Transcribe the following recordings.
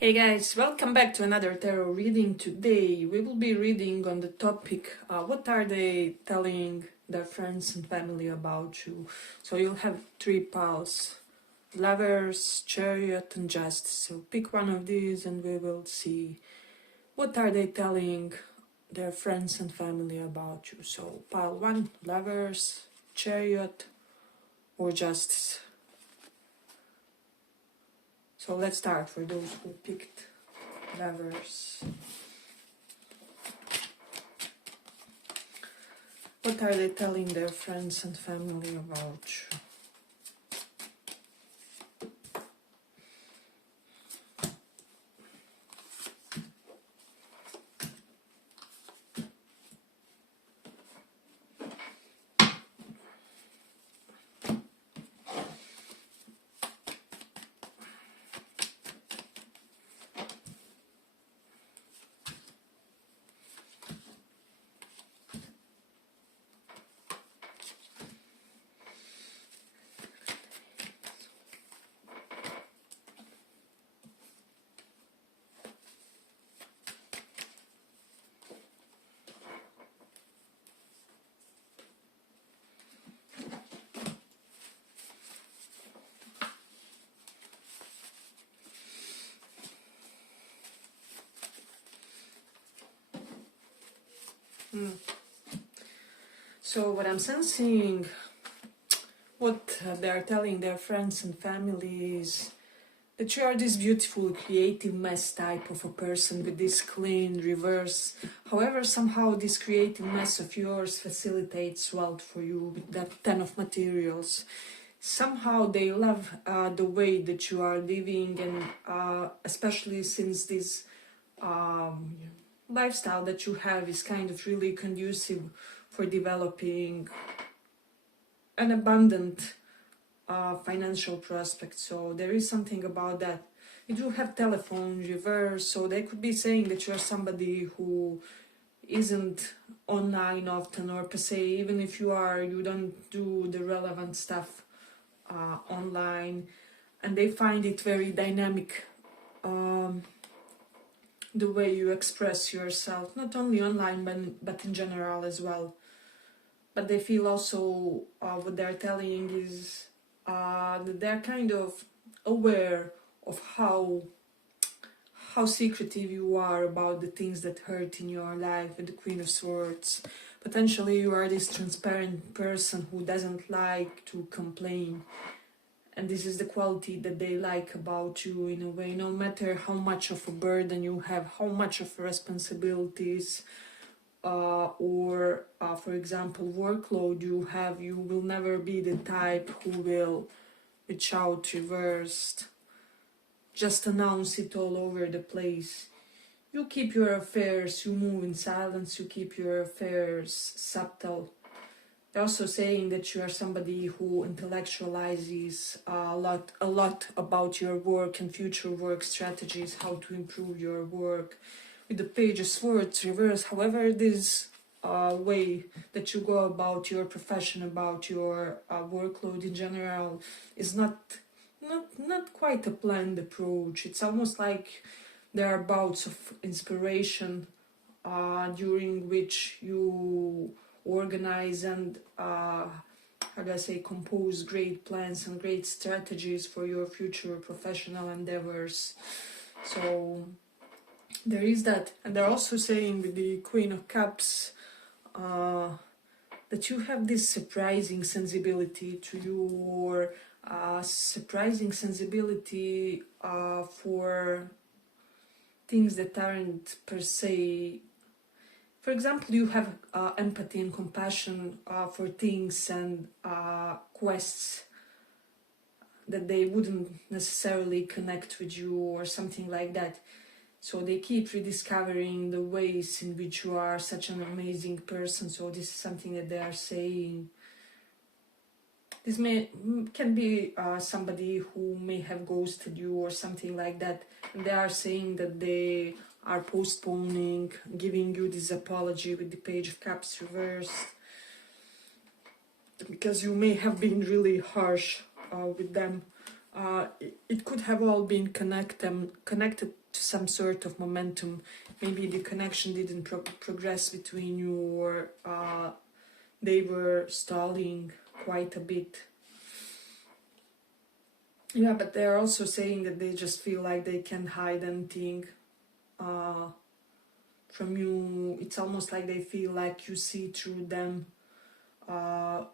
Hey guys, welcome back to another tarot reading. Today we will be reading on the topic what are they telling their friends and family about you. So you'll have three piles: Lovers, Chariot and Justice. So pick one of these and we will see what are they telling their friends and family about you. So pile 1, Lovers, Chariot or Justice. So let's start for those who picked Lovers. What are they telling their friends and family about you? So what I'm sensing, what they are telling their friends and family is that you are this beautiful, creative mess type of a person with this clean reverse. However, somehow this creative mess of yours facilitates wealth for you with that 10 of materials. Somehow they love the way that you are living, and especially since this lifestyle that you have is kind of really conducive for developing an abundant financial prospect. So there is something about that. You do have telephone reverse, so they could be saying that you're somebody who isn't online often, or per se, even if you are, you don't do the relevant stuff online, and they find it very dynamic, the way you express yourself, not only online but in general as well. But they feel also what they're telling is that they're kind of aware of how secretive you are about the things that hurt in your life. With the Queen of Swords, potentially you are this transparent person who doesn't like to complain, and this is the quality that they like about you in a way. No matter how much of a burden you have, how much of responsibilities or for example workload you have, you will never be the type who will reach out reversed, just announce it all over the place. You keep your affairs, you move in silence, you keep your affairs subtle. They're also saying that you are somebody who intellectualizes a lot about your work and future work strategies, how to improve your work. With the Page of Swords reverse, however, this way that you go about your profession, about your workload in general, is not quite a planned approach. It's almost like there are bouts of inspiration during which you organize and how do I say, compose great plans and great strategies for your future professional endeavors. So there is that. And they're also saying with the Queen of Cups that you have this surprising sensibility to you, or surprising sensibility for things that aren't per se. For example, you have empathy and compassion for things and quests that they wouldn't necessarily connect with you, or something like that. So they keep rediscovering the ways in which you are such an amazing person. So this is something that they are saying. This can be somebody who may have ghosted you or something like that. And they are saying that they are postponing giving you this apology with the Page of Cups reversed, because you may have been really harsh with them it could have all been connected to some sort of momentum. Maybe the connection didn't progress between you, or they were stalling quite a bit. Yeah, but they're also saying that they just feel like they can't hide anything from you. It's almost like they feel like you see through them, or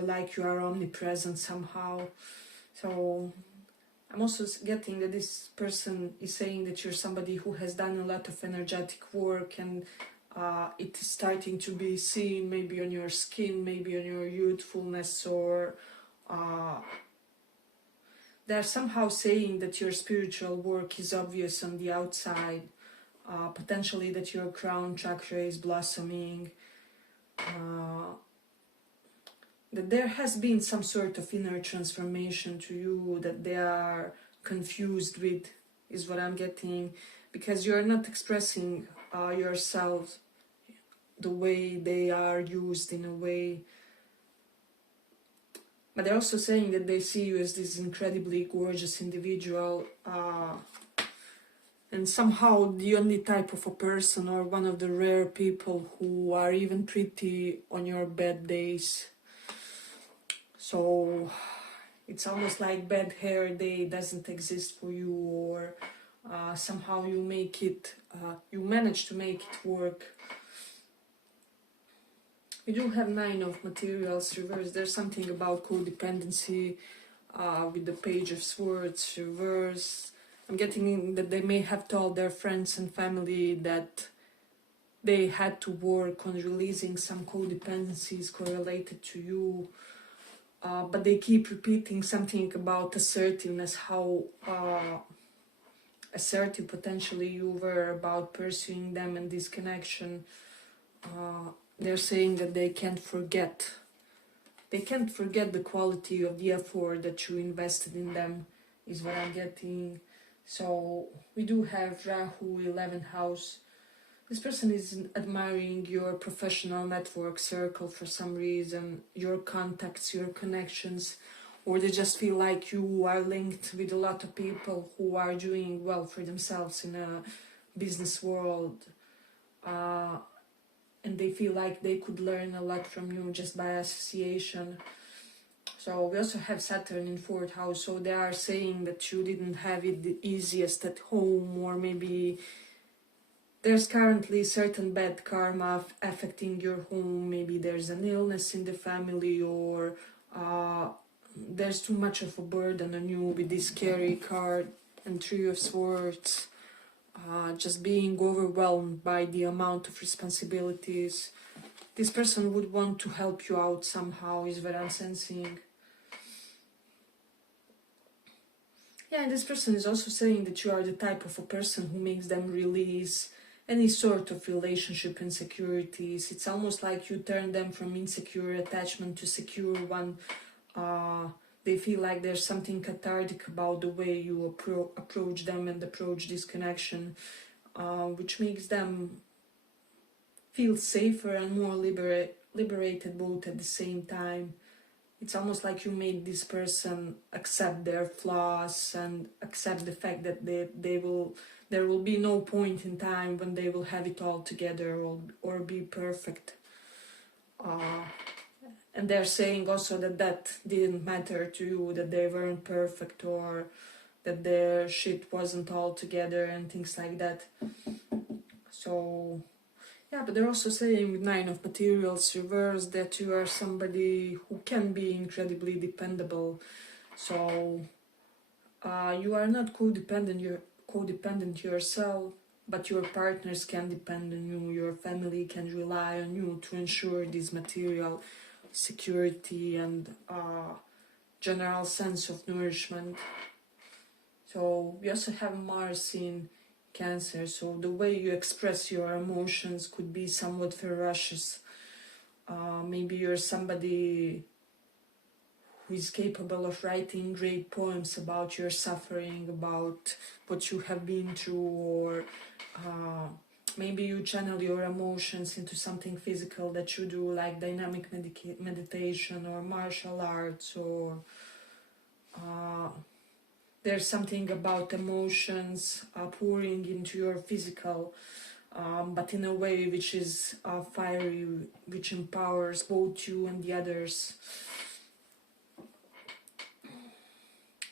like you are omnipresent somehow. So I'm also getting that this person is saying that you're somebody who has done a lot of energetic work, and it is starting to be seen maybe on your skin, maybe on your youthfulness, or they're somehow saying that your spiritual work is obvious on the outside, potentially that your crown chakra is blossoming, that there has been some sort of inner transformation to you that they are confused with, is what I'm getting, because you're not expressing yourself the way they are used in a way. But they're also saying that they see you as this incredibly gorgeous individual, and somehow the only type of a person, or one of the rare people who are even pretty on your bad days. So it's almost like bad hair day doesn't exist for you, or somehow you make it, you manage to make it work. We do have 9 of materials reversed. There's something about codependency with the Page of Swords reversed. I'm getting that they may have told their friends and family that they had to work on releasing some codependencies correlated to you. But they keep repeating something about assertiveness, how assertive potentially you were about pursuing them and this connection. They're saying that they can't forget. They can't forget the quality of the effort that you invested in them, is what I'm getting. So we do have Rahu, 11th house. This person is admiring your professional network circle for some reason, your contacts, your connections, or they just feel like you are linked with a lot of people who are doing well for themselves in a business world. And they feel like they could learn a lot from you just by association. So we also have Saturn in 4th house, so they are saying that you didn't have it the easiest at home, or maybe there's currently certain bad karma affecting your home. Maybe there's an illness in the family, or there's too much of a burden on you with this scary card and 3 of Swords. Just being overwhelmed by the amount of responsibilities. This person would want to help you out somehow, is what I'm sensing. Yeah, and this person is also saying that you are the type of a person who makes them release any sort of relationship insecurities. It's almost like you turn them from insecure attachment to secure one. They feel like there's something cathartic about the way you approach them and approach this connection, which makes them feel safer and more liberated both at the same time. It's almost like you made this person accept their flaws and accept the fact that there will be no point in time when they will have it all together, or be perfect. And they're saying also that didn't matter to you, that they weren't perfect, or that their shit wasn't all together and things like that. So yeah, but they're also saying with 9 of Materials reversed that you are somebody who can be incredibly dependable. So you are not codependent yourself, but your partners can depend on you, your family can rely on you to ensure this material security and general sense of nourishment. So we also have Mars in Cancer, so the way you express your emotions could be somewhat ferocious. Maybe you're somebody who is capable of writing great poems about your suffering, about what you have been through, or maybe you channel your emotions into something physical that you do, like dynamic meditation or martial arts, or there's something about emotions pouring into your physical, but in a way which is fiery, which empowers both you and the others.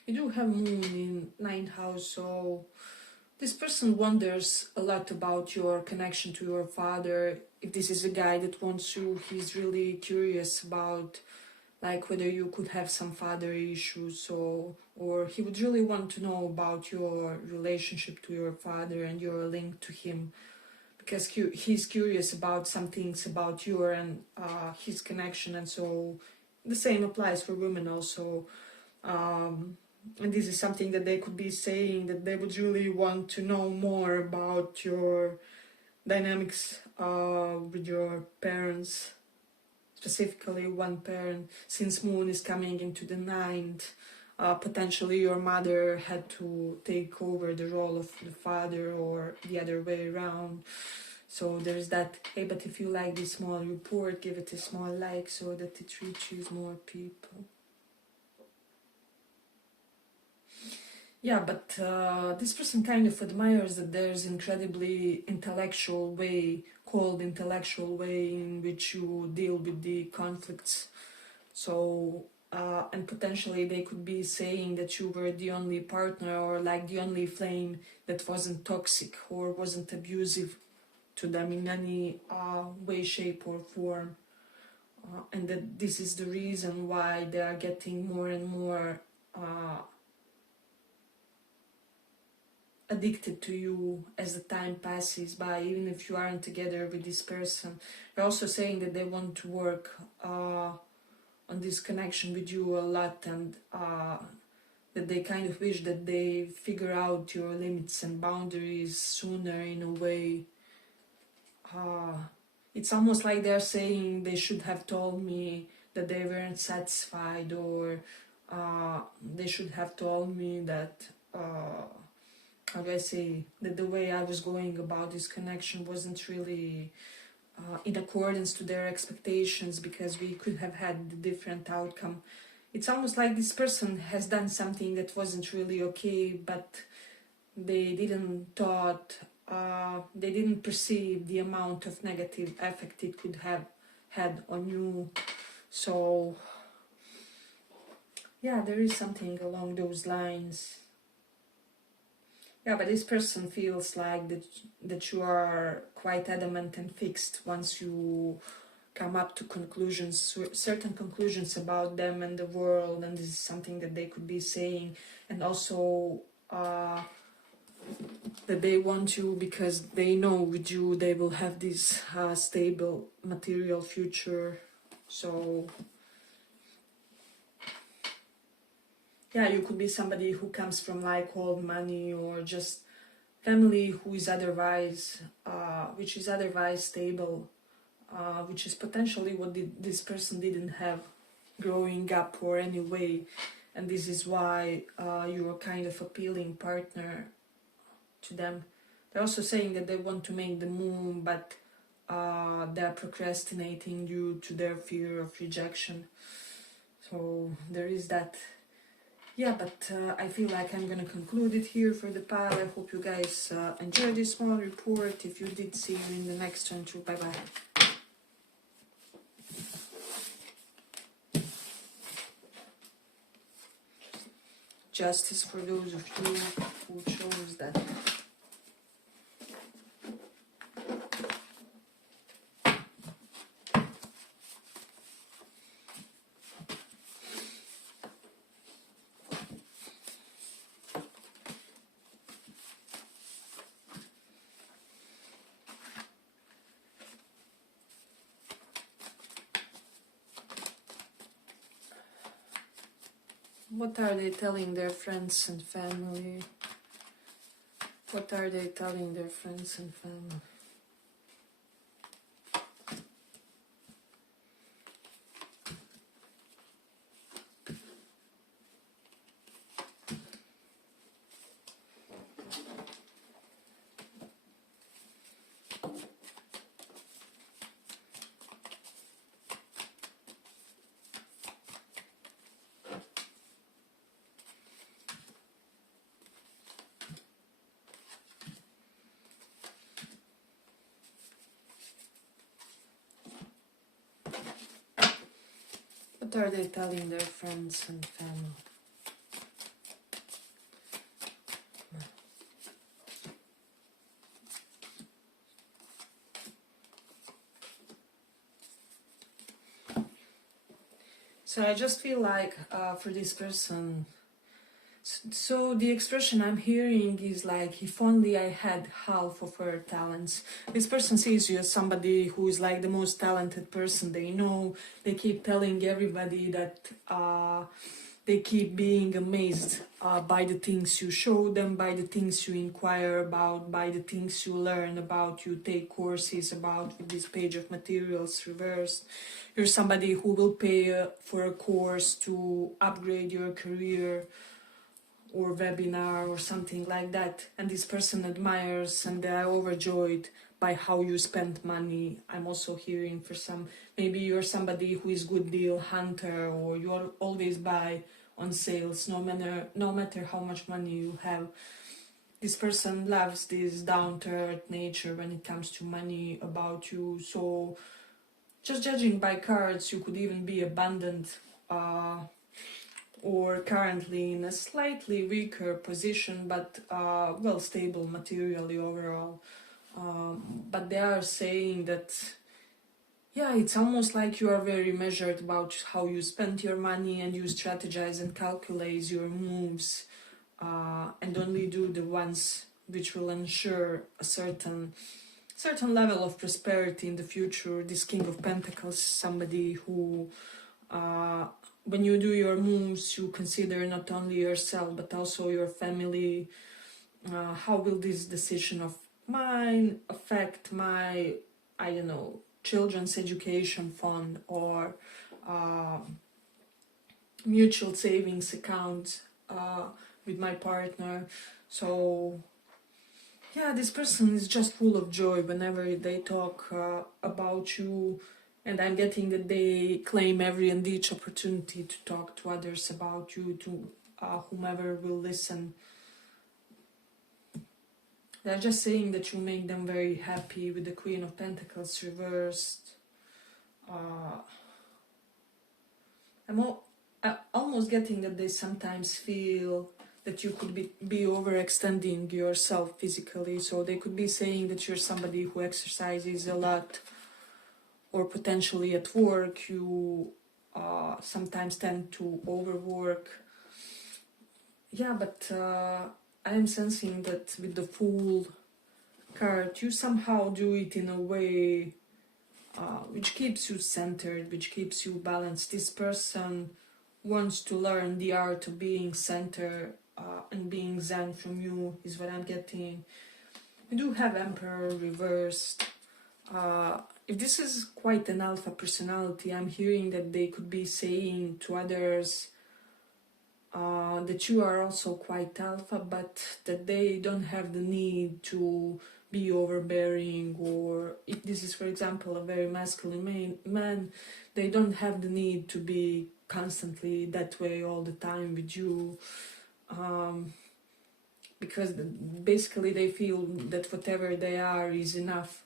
You do have moon in 9th house, so this person wonders a lot about your connection to your father. If this is a guy that wants you, he's really curious about like whether you could have some father issues, or he would really want to know about your relationship to your father and your link to him, because he's curious about some things about you and his connection. And so the same applies for women also. And this is something that they could be saying, that they would really want to know more about your dynamics with your parents, specifically one parent, since moon is coming into the 9th. Potentially your mother had to take over the role of the father or the other way around. So there's that. Hey, but if you like this small report, give it a small like so that it reaches more people. Yeah, but this person kind of admires that there's incredibly intellectual way, called intellectual way, in which you deal with the conflicts. So, and potentially they could be saying that you were the only partner or like the only flame that wasn't toxic or wasn't abusive to them in any way, shape or form. And that this is the reason why they are getting more and more addicted to you as the time passes by, even if you aren't together with this person. They're also saying that they want to work on this connection with you a lot, and that they kind of wish that they figure out your limits and boundaries sooner in a way. It's almost like they're saying they should have told me that they weren't satisfied, or they should have told me that how do I say, that the way I was going about this connection wasn't really in accordance to their expectations, because we could have had a different outcome. It's almost like this person has done something that wasn't really okay, but they didn't they didn't perceive the amount of negative effect it could have had on you. So yeah, there is something along those lines. Yeah, but this person feels like that you are quite adamant and fixed once you come up to conclusions, certain conclusions about them and the world, and this is something that they could be saying. And also that they want you because they know with you they will have this stable material future. So yeah, you could be somebody who comes from like old money, or just family who is otherwise, which is otherwise stable, which is potentially what this person didn't have growing up or anyway, and this is why you're a kind of appealing partner to them. They're also saying that they want to make the move, but they're procrastinating due to their fear of rejection. So there is that. Yeah, but I feel like I'm gonna conclude it here for the pile. I hope you guys enjoyed this small report. If you did, see you in the next turn too. Bye bye. Justice for those of you who chose that. What are they telling their friends and family? What are they telling their friends and family? What are they telling their friends and family? So I just feel like for this person, so the expression I'm hearing is like, if only I had half of her talents. This person sees you as somebody who is like the most talented person they know. They keep telling everybody that they keep being amazed by the things you show them, by the things you inquire about, by the things you learn about, you take courses about with this page of materials reversed. You're somebody who will pay for a course to upgrade your career or webinar or something like that, and this person admires and they are overjoyed by how you spend money. I'm also hearing for some, maybe you're somebody who is good deal hunter, or you always buy on sales no matter how much money you have. This person loves this down-to-earth nature when it comes to money about you. So just judging by cards, you could even be abundant or currently in a slightly weaker position, but well, stable materially overall. But they are saying that, yeah, it's almost like you are very measured about how you spend your money, and you strategize and calculate your moves, and only do the ones which will ensure a certain level of prosperity in the future. This King of Pentacles, somebody who when you do your moves, you consider not only yourself but also your family. How will this decision of mine affect my, I don't know, children's education fund or mutual savings account with my partner? So yeah, this person is just full of joy whenever they talk about you. And I'm getting that they claim every and each opportunity to talk to others about you, to whomever will listen. They're just saying that you make them very happy with the Queen of Pentacles reversed. I'm almost getting that they sometimes feel that you could be overextending yourself physically. So they could be saying that you're somebody who exercises a lot, or potentially at work you sometimes tend to overwork. Yeah, but I am sensing that with the Fool card, you somehow do it in a way which keeps you centered, which keeps you balanced. This person wants to learn the art of being centered and being zen from you, is what I'm getting. We do have Emperor reversed. If this is quite an alpha personality, I'm hearing that they could be saying to others that you are also quite alpha, but that they don't have the need to be overbearing, or if this is, for example, a very masculine man, they don't have the need to be constantly that way all the time with you, because basically they feel that whatever they are is enough.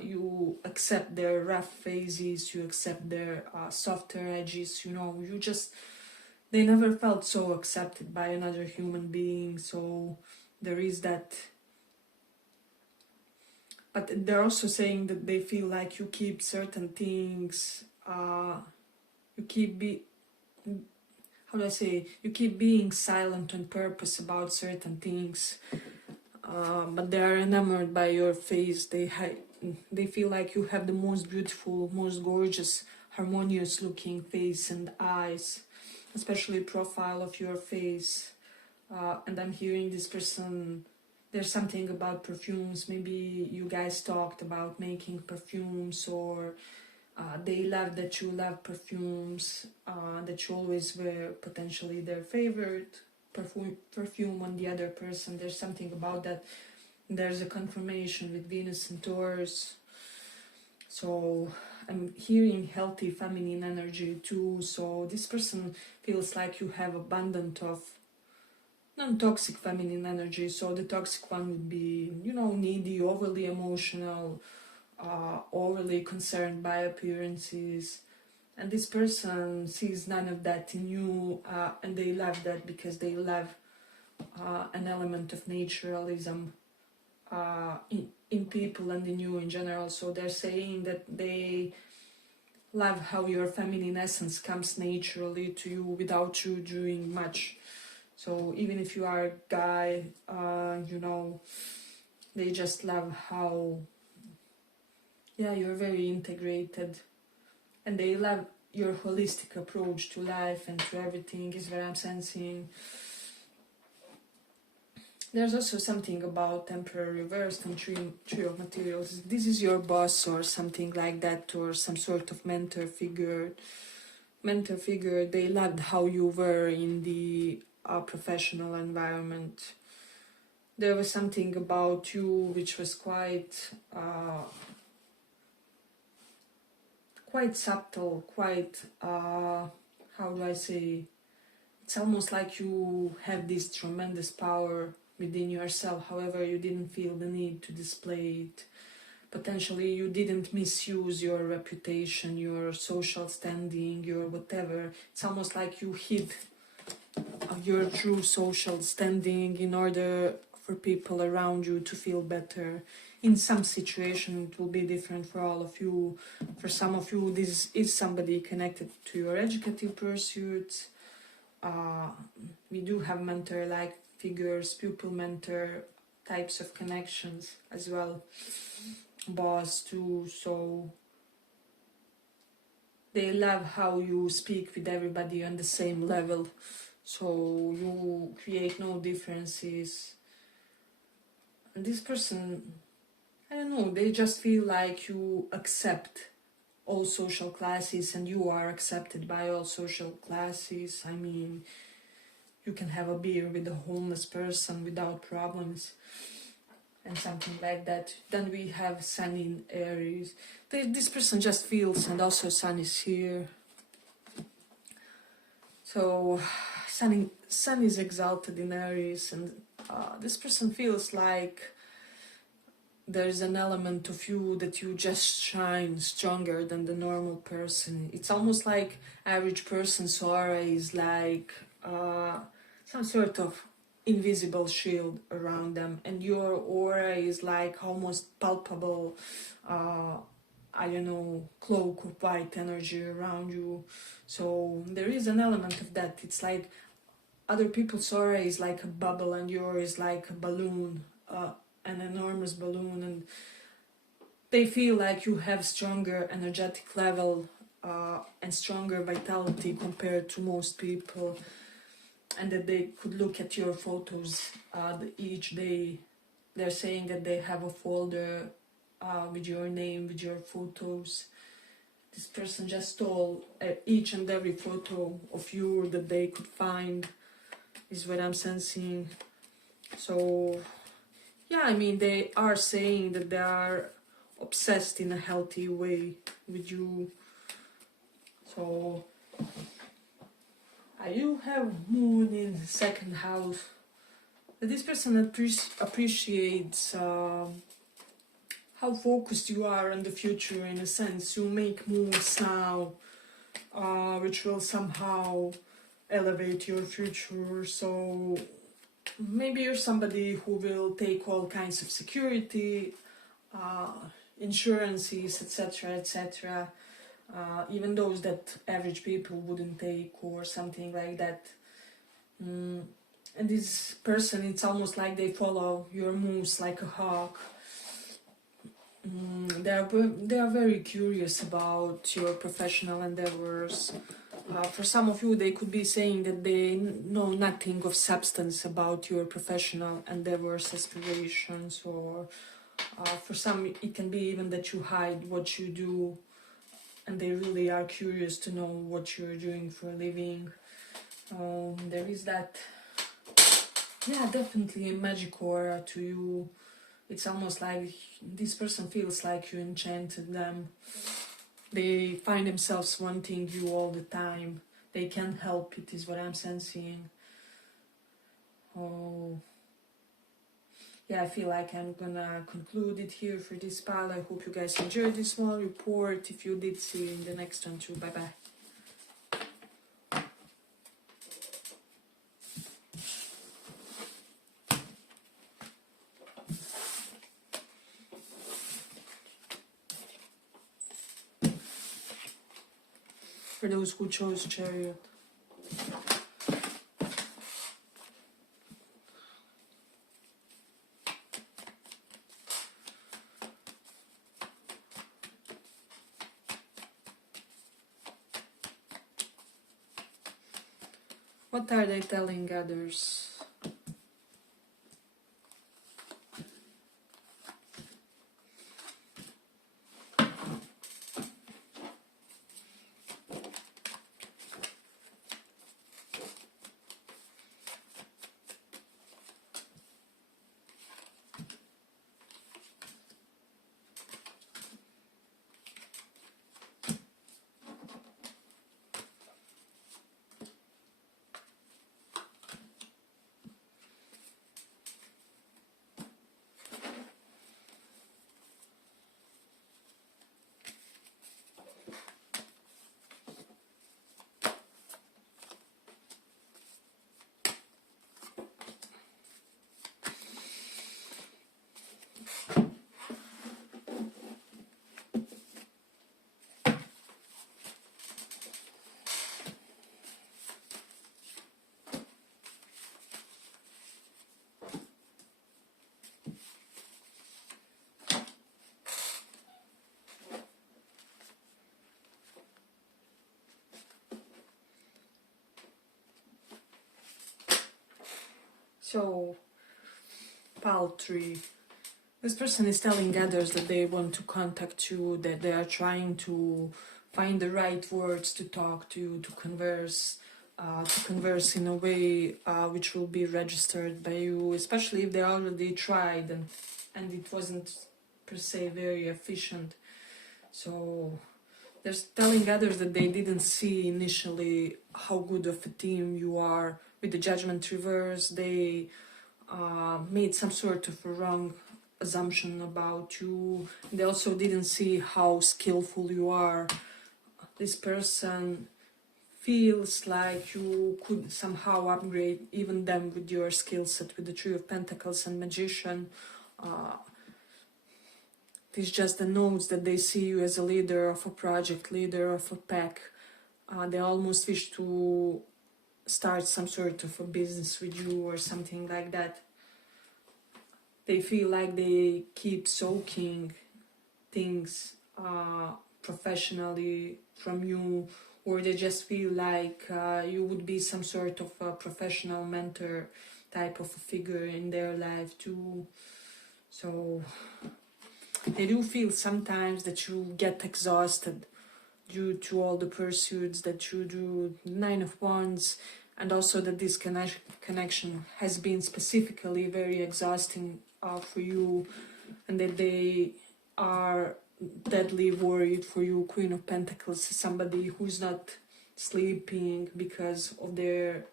You accept their rough phases, you accept their softer edges, you know, they never felt so accepted by another human being, so there is that. But they're also saying that they feel like you keep certain things, you keep being silent on purpose about certain things, but they are enamored by your face. They feel like you have the most beautiful, most gorgeous, harmonious looking face and eyes, especially profile of your face. And I'm hearing this person, there's something about perfumes. Maybe you guys talked about making perfumes, or they love that you love perfumes, that you always wear potentially their favorite perfume on the other person. There's something about that. There's a confirmation with Venus and Taurus. So I'm hearing healthy feminine energy too. So this person feels like you have abundance of non-toxic feminine energy. So the toxic one would be, you know, needy, overly emotional, overly concerned by appearances. And this person sees none of that in you, and they love that because they love an element of naturalism in people and in you in general. So they're saying that they love how your feminine essence comes naturally to you without you doing much. So even if you are a guy, you know, they just love how, yeah, you're very integrated, and they love your holistic approach to life and to everything, is what I'm sensing. There's also something about Emperor reversed and Tree of Materials. This is your boss or something like that, or some sort of mentor figure. They loved how you were in the professional environment. There was something about you which was quite subtle, quite, how do I say, it's almost like you have this tremendous power within yourself, however you didn't feel the need to display it. Potentially you didn't misuse your reputation, your social standing, your whatever. It's almost like you hid your true social standing in order for people around you to feel better. In some situation it will be different for all of you. For some of you this is somebody connected to your educative pursuits. We do have mentor-like figures, pupil mentor types of connections as well, boss too. So they love how you speak with everybody on the same level, so you create no differences. And this person, I don't know, they just feel like you accept all social classes and you are accepted by all social classes. I mean, you can have a beer with a homeless person without problems and something like that. Then we have Sun in Aries. This person just feels, and also Sun is here. So Sun is exalted in Aries, and this person feels like there's an element of you that you just shine stronger than the normal person. It's almost like average person's aura is like some sort of invisible shield around them, and your aura is like almost palpable, I don't know, cloak of white energy around you. So there is an element of that. It's like other people's aura is like a bubble and yours is like a balloon, an enormous balloon, and they feel like you have stronger energetic level and stronger vitality compared to most people, and that they could look at your photos each day. They're saying that they have a folder with your name, with your photos. This person just stole each and every photo of you that they could find, is what I'm sensing. So yeah, I mean, they are saying that they are obsessed in a healthy way with you. So you have Moon in the second house. This person appreciates how focused you are on the future. In a sense, you make moves now which will somehow elevate your future. So maybe you're somebody who will take all kinds of security, insurances, etc., etc., even those that average people wouldn't take, or something like that. And this person, it's almost like they follow your moves like a hawk. They are very curious about your professional endeavors. For some of you, they could be saying that they know nothing of substance about your professional endeavors, aspirations, or for some it can be even that you hide what you do, and they really are curious to know what you're doing for a living. There is that, yeah, definitely a magic aura to you. It's almost like this person feels like you enchanted them. They find themselves wanting you all the time. They can't help it, is what I'm sensing. Oh, yeah, I feel like I'm gonna conclude it here for this pile. I hope you guys enjoyed this small report. If you did, see you in the next one too. Bye bye. for those who chose Chariot. What are they telling others? So, paltry. This person is telling others that they want to contact you, that they are trying to find the right words to talk to you, to converse in a way which will be registered by you, especially if they already tried and it wasn't per se very efficient. So they're telling others that they didn't see initially how good of a team you are. With the judgment reverse, they made some sort of a wrong assumption about you. They also didn't see how skillful you are. This person feels like you could somehow upgrade even them with your skill set, with the Three of Pentacles and Magician. It's just the notes that they see you as a leader of a project, leader of a pack. They almost wish to start some sort of a business with you or something like that. They feel like they keep soaking things professionally from you, or they just feel like you would be some sort of a professional mentor type of a figure in their life too. So they do feel sometimes that you get exhausted due to all the pursuits that you do. Nine of Wands, and also that this connection has been specifically very exhausting for you, and that they are deadly worried for you. Queen of Pentacles, somebody who's not sleeping because of their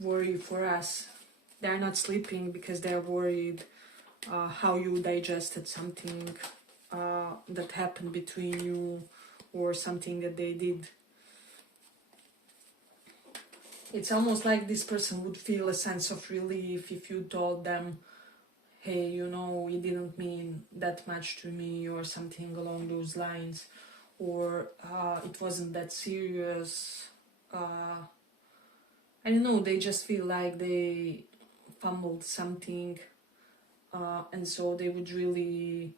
worry for us. They're not sleeping because they're worried how you digested something that happened between you, or something that they did. It's almost like this person would feel a sense of relief if you told them, hey, you know, it didn't mean that much to me, or something along those lines, or it wasn't that serious. I don't know, they just feel like they fumbled something, and so they would really,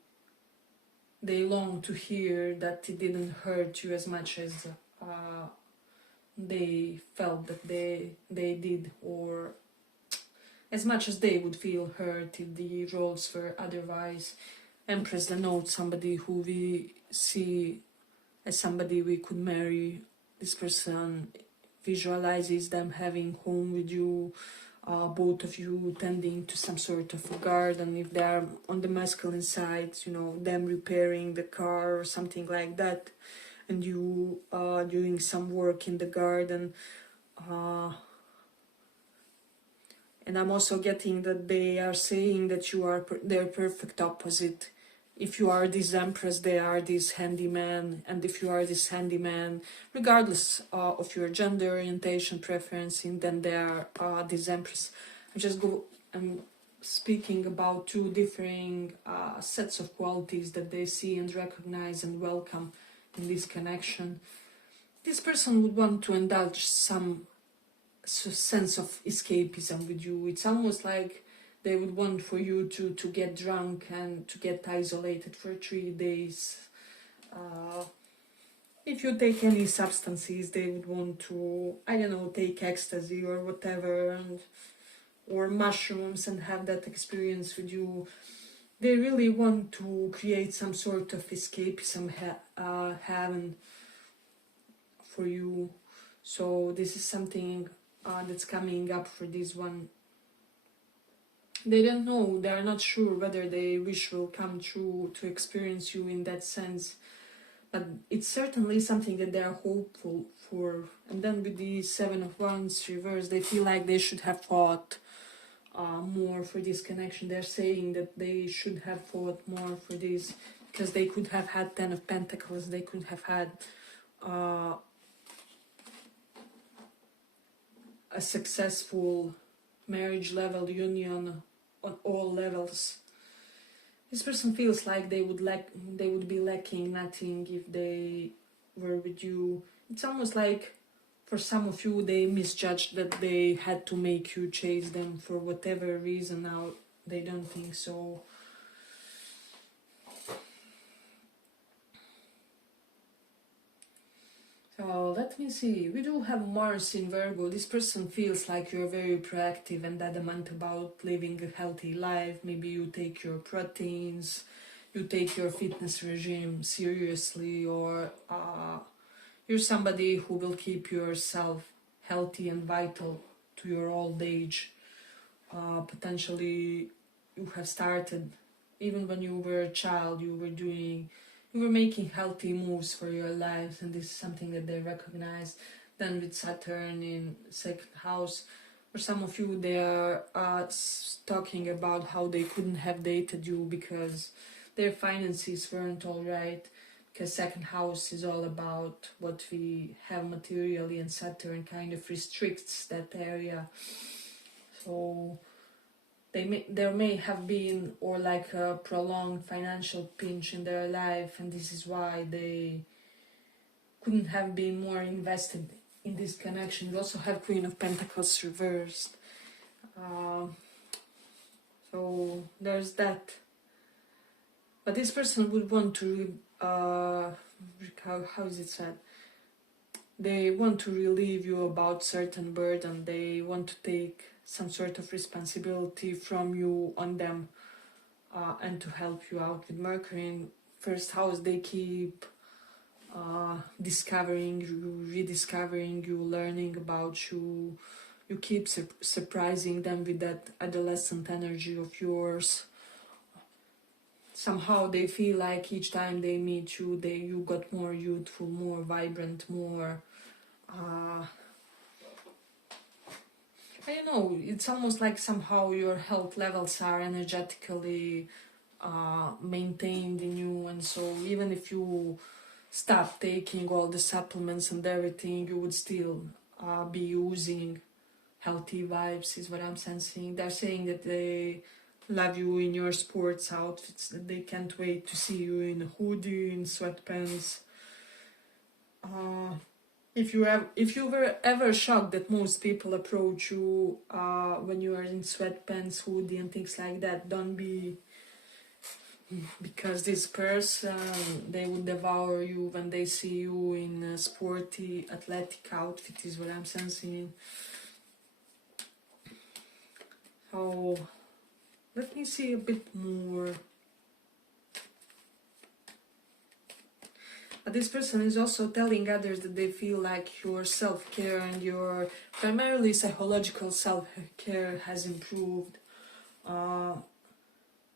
they long to hear that it didn't hurt you as much as they felt that they did, or as much as they would feel hurt if the roles were otherwise. Empress denotes somebody who we see as somebody we could marry. This person visualizes them having home with you, both of you tending to some sort of a garden. If they are on the masculine side, you know, them repairing the car or something like that, and you doing some work in the garden. And I'm also getting that they are saying that you are their perfect opposite. If you are this Empress, they are this handyman, and if you are this handyman, regardless of your gender orientation preference, then they are this Empress. I'm speaking about two differing sets of qualities that they see and recognize and welcome in this connection. This person would want to indulge some sense of escapism with you. It's almost like they would want for you to get drunk and to get isolated for 3 days. If you take any substances, they would want to, I don't know, take ecstasy or whatever, or mushrooms, and have that experience with you. They really want to create some sort of escapism heaven for you. So this is something that's coming up for this one. They don't know, they are not sure whether their wish will come true to experience you in that sense, but it's certainly something that they are hopeful for. And then with the 7 of Wands reverse, they feel like they should have fought more for this connection. They're saying that they should have fought more for this, because they could have had 10 of Pentacles, they could have had a successful marriage level union on all levels. This person feels like they would be lacking nothing if they were with you. It's almost like for some of you they misjudged that they had to make you chase them for whatever reason. Now they don't think so. So let me see, we do have Mars in Virgo. This person feels like you're very proactive and adamant about living a healthy life. Maybe you take your proteins, you take your fitness regime seriously, or you're somebody who will keep yourself healthy and vital to your old age. Potentially you have started, even when you were a child, you were making healthy moves for your lives, and this is something that they recognize. Then with Saturn in 2nd house, for some of you, they are talking about how they couldn't have dated you because their finances weren't all right, because 2nd house is all about what we have materially, and Saturn kind of restricts that area. So there may have been, or like a prolonged financial pinch in their life, and this is why they couldn't have been more invested in this connection. We also have Queen of Pentacles reversed. So there's that. But this person would want to, how is it said? They want to relieve you about certain burden. They want to take some sort of responsibility from you on them, and to help you out. With Mercury in 1st house, they keep discovering you, rediscovering you, learning about you. You keep surprising them with that adolescent energy of yours. Somehow they feel like each time they meet you, you got more youthful, more vibrant, more I don't know, it's almost like somehow your health levels are energetically maintained in you, and so even if you stop taking all the supplements and everything, you would still be using healthy vibes, is what I'm sensing. They're saying that they love you in your sports outfits, that they can't wait to see you in a hoodie, in sweatpants. If you were ever shocked that most people approach you when you are in sweatpants, hoodie and things like that, don't be, because this person, they will devour you when they see you in a sporty, athletic outfit, is what I'm sensing. So let me see a bit more. But this person is also telling others that they feel like your self-care and your primarily psychological self-care has improved.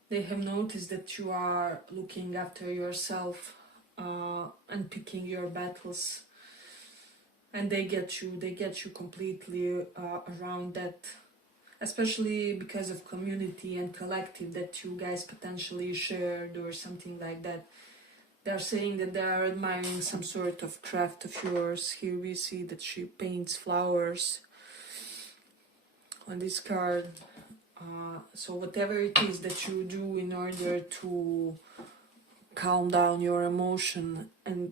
They have noticed that you are looking after yourself and picking your battles, and they get you completely around that, especially because of community and collective that you guys potentially shared or something like that. They're saying that they are admiring some sort of craft of yours. Here we see that she paints flowers on this card. So whatever it is that you do in order to calm down your emotion and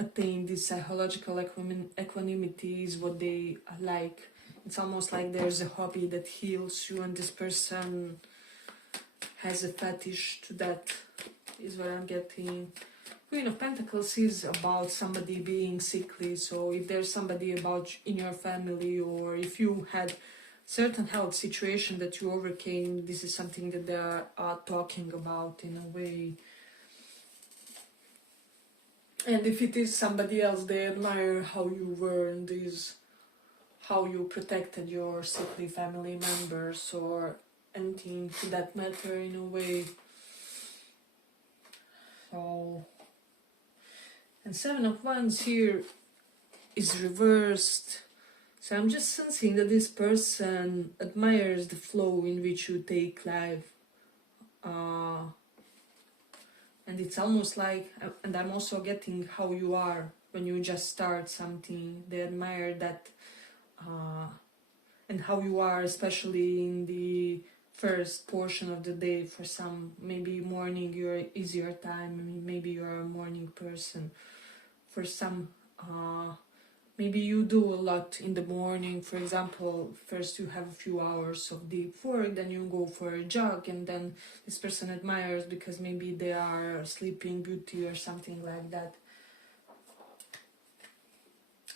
attain this psychological equanimity is what they like. It's almost like there's a hobby that heals you, and this person has a fetish to that, is what I'm getting. Queen of Pentacles is about somebody being sickly, so if there's somebody about in your family, or if you had certain health situation that you overcame, this is something that they are talking about in a way. And if it is somebody else, they admire how you were in this, how you protected your sickly family members or anything to that matter in a way. So, and Seven of Wands here is reversed. So I'm just sensing that this person admires the flow in which you take life. And it's almost like, and I'm also getting how you are when you just start something. They admire that, and how you are, especially in the first portion of the day. For some, maybe morning is your time, maybe you're a morning person. For some, maybe you do a lot in the morning. For example, first you have a few hours of deep work, then you go for a jog, and then this person admires because maybe they are sleeping beauty or something like that.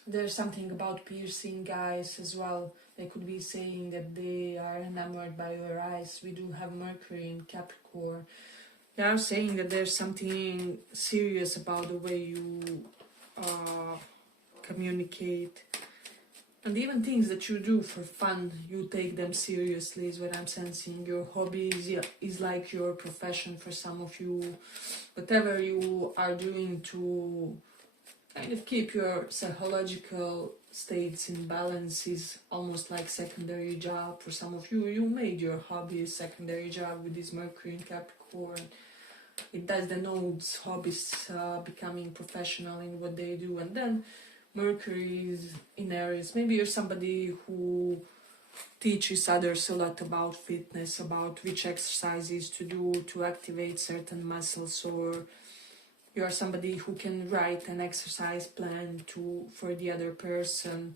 There's something about piercing eyes as well. They could be saying that they are enamored by your eyes. We do have Mercury in Capricorn. They are saying that there's something serious about the way you communicate. And even things that you do for fun, you take them seriously, is what I'm sensing. Your hobby is like your profession for some of you. Whatever you are doing to kind of keep your psychological states in balance is almost like secondary job. For some of you, you made your hobby a secondary job with this Mercury in Capricorn. It does denote hobbies becoming professional in what they do. And then Mercury is in Aries. Maybe you're somebody who teaches others a lot about fitness, about which exercises to do to activate certain muscles, or you are somebody who can write an exercise plan for the other person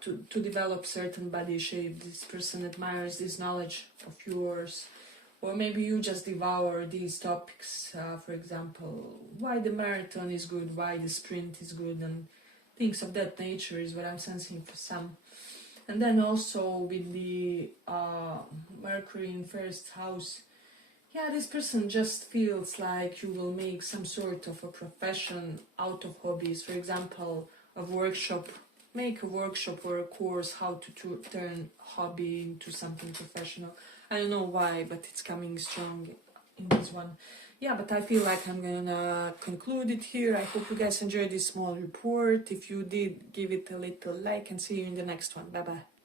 to develop certain body shape. This person admires this knowledge of yours. Or maybe you just devour these topics, for example, why the marathon is good, why the sprint is good, and things of that nature is what I'm sensing for some. And then also with the Mercury in first house, yeah, this person just feels like you will make some sort of a profession out of hobbies. For example, a workshop, make a workshop or a course how to turn hobby into something professional. I don't know why, but it's coming strong in this one. Yeah, but I feel like I'm gonna conclude it here. I hope you guys enjoyed this small report. If you did, give it a little like, and see you in the next one. Bye bye.